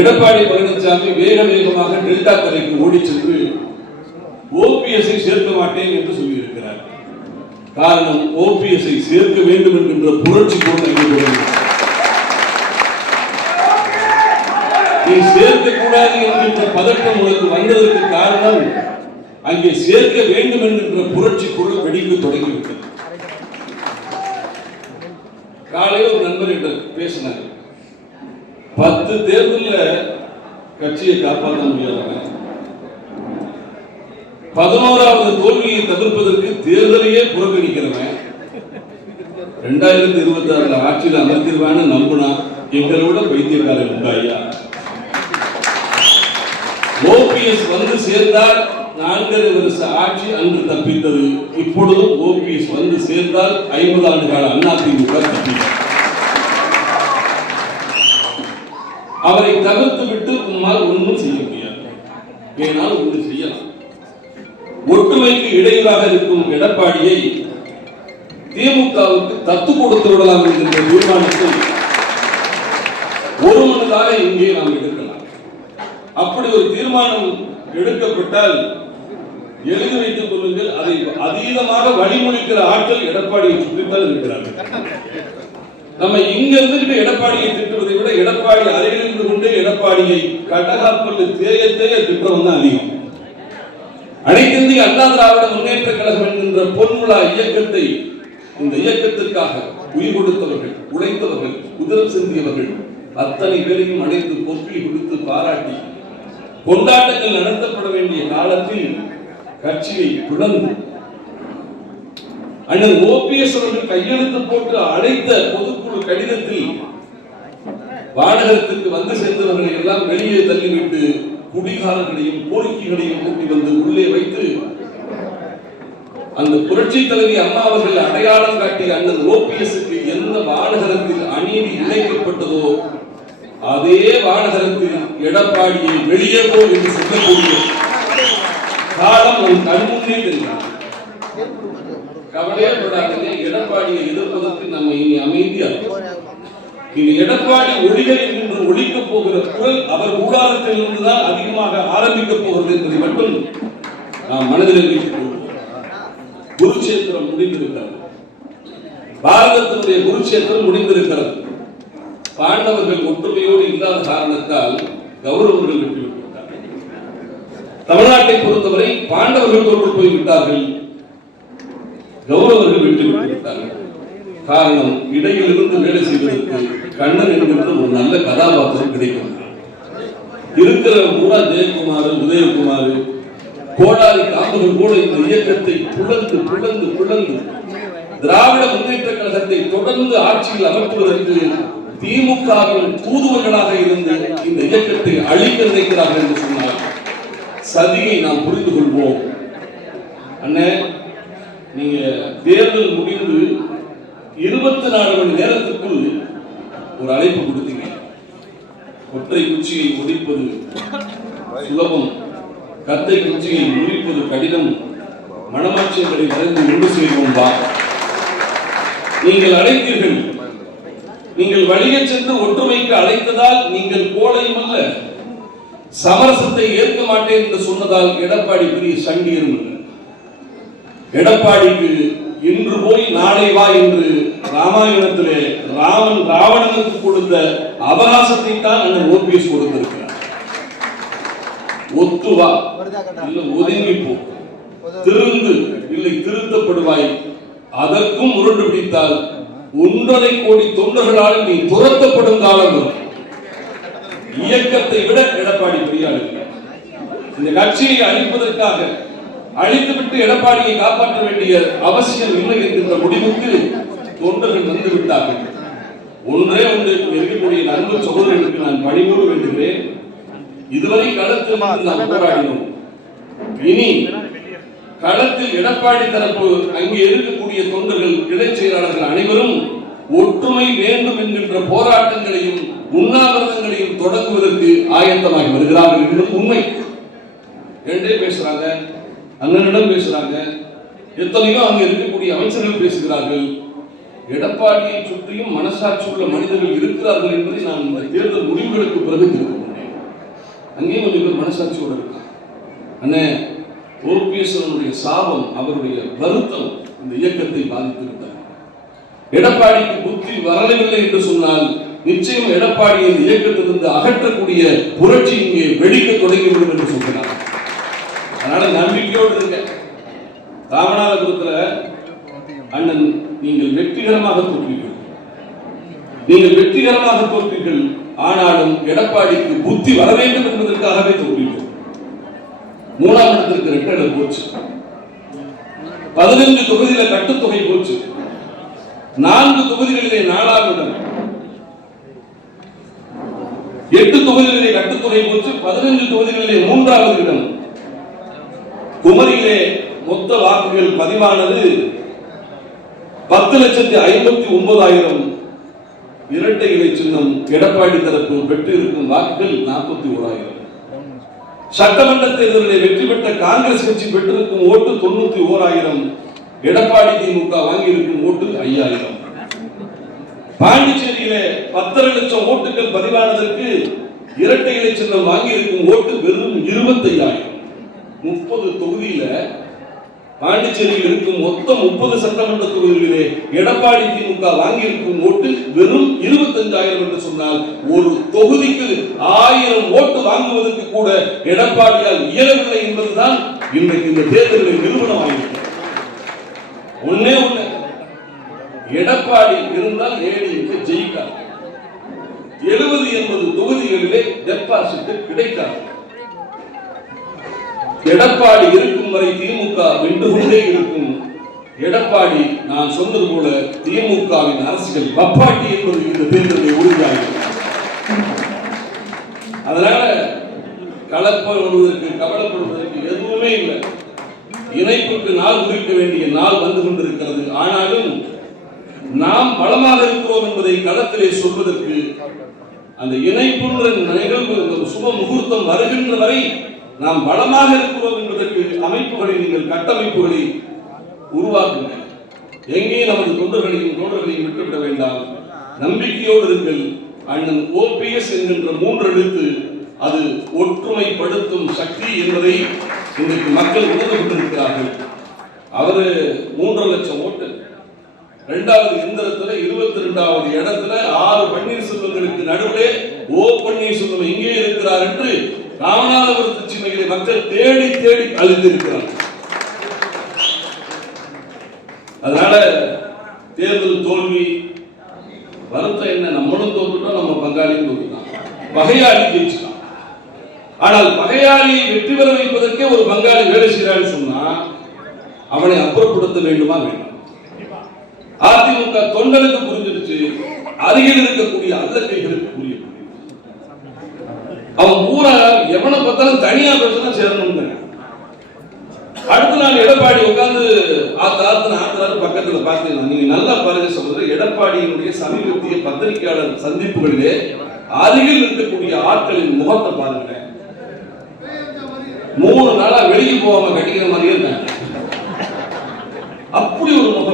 எடப்பாடி பழனிசாமி வேக வேகமாக டெல்டா கரைக்கு ஓடி சென்று ஓபிஎஸ்ஐ சேர்க்க மாட்டேன் என்று சொல்லியிருக்கிறார். காரணம், ஓபிஎஸ்ஐ சேர்க்க வேண்டும் என்கின்ற புரட்சி போல் நீ சேர்க்கக்கூடாது என்கின்ற பதட்டம் உனக்கு வந்ததற்கு காரணம், அங்கே சேர்க்க வேண்டும் என்கின்ற புரட்சி குரல் வெடிக்க தொடங்கிவிட்டது. காலையில் ஒரு நண்பர் கிட்ட பேசினார், 10 தேர்தலில் கட்சியை காப்பாற்ற முடியாதவங்க 11வது தோல்வியை தவிர்ப்பதற்கு தேர்தலையே புறக்கணிக்கிறவன் 2026 ஆட்சியில் அமர்த்திருவான்னு நம்பினா எங்களை விட பைத்தியக்காரர் உண்டாயா? ஓபிஎஸ் வந்து சேர்ந்தால் 4 வருஷ ஆட்சி அன்று தப்பித்தது. இப்பொழுதும் ஓபிஎஸ் வந்து சேர்ந்தால் 50 ஆண்டு கால அதிமுக தப்பித்தது. அவரை தவிர்த்து விட்டு உம்மால் ஒன்றும் செய்ய முடியாது. ஏனால் ஒன்று செய்யலாம். ஒற்றுமைக்கு இடையூறாக இருக்கும் எடப்பாடியை திமுகவுக்கு தத்து கொடுத்து விடலாம் என்கின்ற தீர்மானத்தை ஒரு மனதாக இங்கே நாம் எடுக்கலாம். அப்படி ஒரு தீர்மானம் எடுக்கப்பட்டால் எழுதி வைத்துக் கொள்ளுங்கள். அதை அதீதமாக வழிமொழிக்கிற ஆட்கள் எடப்பாடியை சுற்றித்தான் இருக்கிறார்கள். நம்ம இங்க இருந்துகிட்டு எடப்பாடியை திட்டுவதை விட எடப்பாடி அருகில் இருந்து கொண்டு எடப்பாடியை கடகாப்பல் தேய திட்டம் தான் அதிகம். அனைத்து இந்திய அண்ணா திராவிட முன்னேற்ற கழகம் என்கின்ற பொன்விழா இயக்கத்தை, இந்த இயக்கத்திற்காக உயிர் கொடுத்தவர்கள், உழைத்தவர்கள், உதிரம் சிந்தியவர்கள் அத்தனை பேரையும் அழைத்து பொற்கிளி கொடுத்து பாராட்டி கொண்டாட்டங்கள் நடத்தப்பட வேண்டிய காலத்தில் கட்சியை பிளந்து அண்ணன் ஓபிஎஸ் அவர்கள் கையெழுத்து போட்டு அழைத்த பொதுக்குழு கடிதத்தில் வாடகத்திற்கு வந்து சேர்ந்தவர்களை எல்லாம் வெளியே தள்ளிவிட்டு குடிகாரர்களையும் கோரிக்கைகளையும் கூட்டி வந்து உள்ளே வைத்து அந்த புரட்சி தலைவி அம்மா அவர்கள் அடையாளம் காட்டிய அண்ணன் ஓபிஎஸ்க்கு எந்த வாடகத்தில் அநீதி இழைக்கப்பட்டதோ அதே வாடகத்தில் எடப்பாடியை வெளியே போ என்று சொல்லக்கூடிய காலம் ஒரு கண்முன்னே தெரியும். கவலையப்படாதே, எடப்பாடியை எதிர்ப்பதற்கு நம்ம இனி அமைதியா இது எடப்பாடி ஒளிகள் என்று ஒழிக்கப் போகிற குரல் அவர் கூடாரத்தில் இருந்துதான் அதிகமாக ஆரம்பிக்கப் போகிறது என்பதை மட்டும் நாம் மனதில் வைத்துக் கொள்வோம். குருட்சேத்திரம் முடிந்திருக்கிறது. பாரதத்தினுடைய குருட்சேத்திரம் முடிந்திருக்கிறது. பாண்டவர்கள் ஒற்றுமையோடு இல்லாத காரணத்தால் கௌரவர்கள் வெற்றி பெற்றுவிட்டார்கள். தமிழ்நாட்டை பொறுத்தவரை பாண்டவர்கள் தோற்று போய்விட்டார்கள், கௌரவர்கள் வெற்றி பெற்றுவிட்டார்கள். காரணம், இடையில் இருந்து வேலை செய்வதற்கு கண்ணன் என்கின்ற ஒரு நல்ல கதாபாத்திரம் கிடைக்கும். இருக்கிற மூடா ஜெயக்குமார், உதயகுமார், கோடாரி காம்புகள் கூட இந்த இயக்கத்தை புலந்து புலந்து புலந்து திராவிட முன்னேற்ற கழகத்தை தொடர்ந்து ஆட்சியில் அமர்த்துவதற்கு திமுகவின் தூதுவர்களாக இருந்து இந்த இயக்கத்தை அழிக்க நினைக்கிறார்கள் என்று சொன்னார். சதியை நாம் புரிந்து கொள்வோம். அண்ணன், நீங்க தேர்தல் முடிந்து 24 மணி நேரத்துக்குள் ஒரு அழைப்பு கொடுத்தீங்க. ஒற்றை குச்சியை ஒடிப்பது சுலபம், கத்தை குச்சியை முறிப்பது கடினம், மனமாட்சியங்களை வரைந்து ஒன்று செய்வோம் வா. நீங்கள் அழைத்தீர்கள். நீங்கள் வழியே சென்று ஒற்றுமைக்கு அழைத்ததால் நீங்கள் கோழையும் அல்ல, சமரசத்தை ஏற்க மாட்டேன் என்று சொன்னதால் எடப்பாடி பெரிய சண்டியரும் அல்ல. எடப்பாடிக்கு இன்று போய் நாளை வா என்று ராமாயணத்திலே ராமன் ராவணனுக்கு கொடுத்த அவகாசத்தை தான் அண்ணன் ஓபிஎஸ் கொடுத்திருக்கிறார். ஒத்து வா, இல்லை ஒதுங்கி போ, திருந்து இல்லை திருத்தப்படுவாய். அதற்கும் முரண்டு பிடித்தால் 1.5 கோடி தொண்டர்களால் நீ துரத்தப்படும் காலம் வரும். இயக்கத்தை விட எடப்பாடி பெரியார். இந்த கட்சியை அழிப்பதற்காக அழித்துவிட்டு எடப்பாடியை காப்பாற்ற வேண்டிய அவசியம் இல்லை என்கின்ற முடிவுக்கு தொண்டர்கள் வந்து விட்டார்கள். ஒன்றே ஒன்று இருக்கக்கூடிய நண்பு சகோதரர்களுக்கு நான் பணிவோடு வேண்டுகிறேன். இதுவரை களத்தில் நாம் போராடினோம். இனி களத்தில் எடப்பாடி தரப்பு அங்கே இருக்கக்கூடிய தொண்டர்கள், கிளை செயலாளர்கள் அனைவரும் ஒற்றுமை வேண்டும் என்கின்ற போராட்டங்களையும் உண்ணாவிரதங்களையும் தொடங்குவதற்கு ஆயத்தமாகி வருகிறார்கள் என்பது உண்மை. என்றே பேசுறாங்க, அண்ணனிடம் பேசுறாங்க, எத்தனையோ அங்கே இருக்கக்கூடிய அமைச்சர்கள் பேசுகிறார்கள். எடப்பாடியை சுற்றியும் மனசாட்சி உள்ள மனிதர்கள் இருக்கிறார்கள் என்பதை நான் இந்த தேர்தல் முடிவுகளுக்கு பிறகு தெரிந்து கொண்டேன். அங்கேயும் கொஞ்சம் பேர் மனசாட்சியோட இருக்காங்க. அண்ணே ஓபிஎஸ் சாபம், அவருடைய வருத்தம் இந்த இயக்கத்தை பாதித்திருந்தார். எடப்பாடிக்கு புத்தி வரவில்லை என்று சொன்னால் நிச்சயம் எடப்பாடி இந்த இயக்கத்திலிருந்து அகற்றக்கூடிய புரட்சி இங்கே வெடிக்க தொடங்கிவிடும் என்று சொல்கிறார். அதனால நம்பிக்கையோடு இருக்க. ராமநாதபுரத்தில் அண்ணன் நீங்கள் வெற்றிகரமாக தோற்றீர்கள், நீங்கள் வெற்றிகரமாக தோற்றீர்கள். ஆனாலும் எடப்பாடிக்கு புத்தி வர வேண்டும் என்பதற்காகவே தோற்றீர்கள். 3ஆம் இடத்திற்கு ரெட்டை போச்சு, 15 தொகுதியில கட்டுத்தொகை போச்சு, 4 தொகுதிகளிலே 4ஆம் இடம், 8 தொகுதிகளிலே கட்டுத்தொகை போச்சு, 15 தொகுதிகளிலே 3ஆவது இடம். குமரியிலே மொத்த வாக்குகள் பதிவானது 10,59,000. இரட்டை இலை சின்னம் எடப்பாடி தரப்பு பெற்றிருக்கும் வாக்குகள் 41,000. சட்டமன்ற தேர்தலில் வெற்றி பெற்ற காங்கிரஸ் கட்சி பெற்றிருக்கும் ஓட்டு 91,000. எடப்பாடி திமுக வாங்கி இருக்கும் ஓட்டு 5,000. பாண்டிச்சேரியிலே 10 லட்சம் ஓட்டுகள் பதிவானதற்கு இரட்டை இலை சின்னம் வாங்கி இருக்கும் ஓட்டு வெறும் 25,000. 30 தொகுதியில பாண்டிச்சேரியில் இருக்கும் மொத்தம் 30 சட்டமன்ற தொகுதிகளிலே எடப்பாடி திமுக வாங்கி இருக்கும் ஓட்டு வெறும் 25,000 என்று சொன்னால் ஒரு தொகுதிக்கு 1000 ஓட்டு வாங்குவதற்கு கூட எடப்பாடியால் இயலவில்லை என்பதுதான் இன்றைக்கு இந்த தேர்தலில் நிரூபணம் ஆகியிருக்கிறது. ஒண்ணே ஒண்ணு, எடப்பாடி இருந்தால் ஏடிஎம்கே ஜெயிக்காது. 70-80 தொகுதிகளிலே டெபாசிட் கிடைக்காது. எடப்பாடி இருக்கும் வரை திமுக வென்று கொண்டே இருக்கும். எடப்பாடி, நான் சொன்னது போல திமுகவின் அரசியல் பப்பாட்டி என்பது இந்த தேர்தலில் உறுதியாகும். அதனால கலப்படுவதற்கு கவலைப்படுவதற்கு எதுவுமே இல்லை. இணைப்புக்கு நாள் குறிக்க வேண்டிய நாள் வந்து கொண்டிருக்கிறது. ஆனாலும் நாம் பலமாக இருக்கிறோம் என்பதை களத்திலே சொல்வதற்கு அந்த இணைப்புன்ற நிகழ்வு, சுப முகூர்த்தம் வருகின்ற வரை நாம் பலமாக இருக்கிறோம் என்பதற்கு அமைப்புகளை, நீங்கள் கட்டமைப்புகளை உருவாக்குங்கள். எங்கேயும் நமது தொண்டர்களையும் விட்டுவிட வேண்டாம். நம்பிக்கையோடு இருங்கள். அண்ணன் ஓபிஎஸ் என்கின்ற 3 எழுத்து அது ஒற்றுமைப்படுத்தும் சக்தி என்பதை இன்றைக்கு மக்கள் உணர்ந்து கொண்டிருக்கிறார்கள். அவரு 3.5 லட்சம் ஓட்டு, 2வது எந்திரத்தில் 22வது இடத்துல 6 பன்னீர்செல்வங்களுக்கு நடுவிலே ஓ பன்னீர்செல்வம் இங்கே இருக்கிறார் என்று ராமநாதபுரத்து சின்னைகளை மக்கள் தேடி தேடி அழித்திருக்கிறார். அதனால தேர்தல் தோல்வி வருத்தம் என்ன, நம்மளும் தோற்றுட்டோம், நம்ம பங்காளியும் தோற்றுட்டான், பகையாளி ஜெயிச்சுட்டான். ஆனால் பகையாளியை வெற்றி பெற வைப்பதற்கே ஒரு பங்காளி வேலை செய்யறான்னு சொன்னா அவனை அப்புறப்படுத்த வேண்டுமா வேண்டாம்? அதிமுக தொண்டனுக்கு புரிஞ்சிருச்சு, அருகில் இருக்கக்கூடிய அல்லக்கைகளுக்கு புரியும். அவன் பூரா எவனை பார்த்தாலும் தனியா பேசினா சேரணும். அடுத்த நாள் எடப்பாடி உட்கார்ந்து ஆத்தாரு பக்கத்துல பார்த்தீங்கன்னா, நீங்க நல்லா பாருங்க சொல்றது, எடப்பாடியினுடைய சமீபத்திய பத்திரிகையாளர் சந்திப்புகளிலே அருகில் இருக்கக்கூடிய ஆட்களின் முகத்தை பாருங்க. 3 நாளா வெளியே போகாம கட்டிக்கிற மாதிரியே இருந்தாங்க. அப்படி ஒரு முகம்.